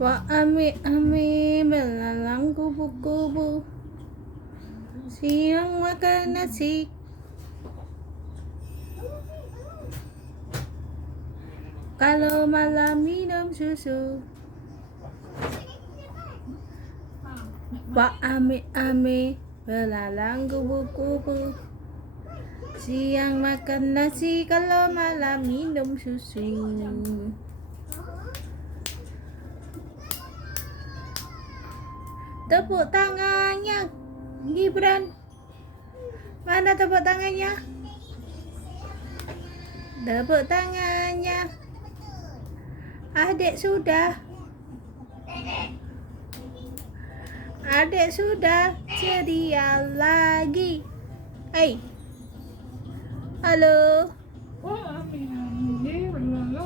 Wah ame belalang kubu-kubu, siang makan nasi. Kalau malam minum susu. Wah ame belalang kubu-kubu, siang makan nasi. Kalau malam minum susu. Tepuk tangannya, Gibran. Mana tepuk tangannya? Tepuk tangannya. Adik sudah. Adik sudah ceria lagi. Halo. Wah, Amin.